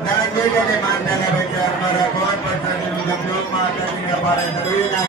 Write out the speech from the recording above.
દાન જે તેને માનતા લાગે છે અમારા કોણ પર મુજબ લોક માતાજીના પારે